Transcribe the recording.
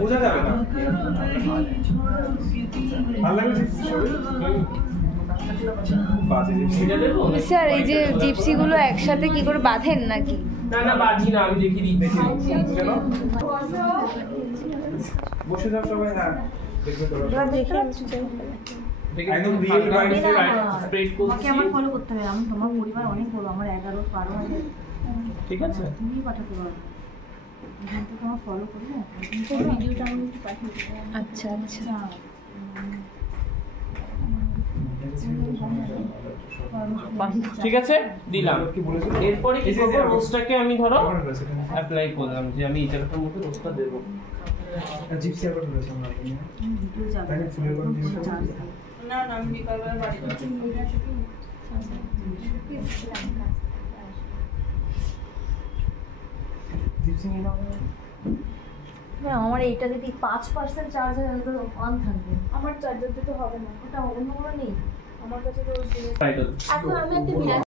বোঝা যাবে না ভালো লাগছে স্যার এই যে জিপসি গুলো একসাথে কি করে বাঁধেন নাকি? না না বাঁধি না, আমি দেখি দিচ্ছি। বসে যাও সবাই। হ্যাঁ দেখবে তো একদম রিয়েল ভাইবস স্প্রেড করছি। আমাকে আমার ফলো করতে হবে। আমি তোমার পরিবার অনেক বড়, আমার 11-12 ঠিক আছে তুমি পাঠাতে পারো। কিন্তু তোমার ফলো করবে না, ভিডিওটা আমি একটু পাঠিয়ে দেব। আচ্ছা আচ্ছা ঠিক আছে দিলাম। এরপরে কি করব, রোজটাকে আমি ধরো অ্যাপ্লাই করলাম যে আমি এই জায়গাটার মধ্যে রোজটা দেব। জিপসি আবার রয়েছে আমরা ভিডিও যাবে তাহলে ফুলের গন্ধ না না আমি বিকালবেলা বাড়ি যাচ্ছি। জিপসি নিয়ে নাও। হ্যাঁ আমার এইটা যদি 5% চার্জ হয় তাহলে তো অন থাকবে। আমার চার্জার দিতে হবে না, ওটা অন্য কোনো নেই আমার কাছে তো। টাইটেল এখন আমি একটা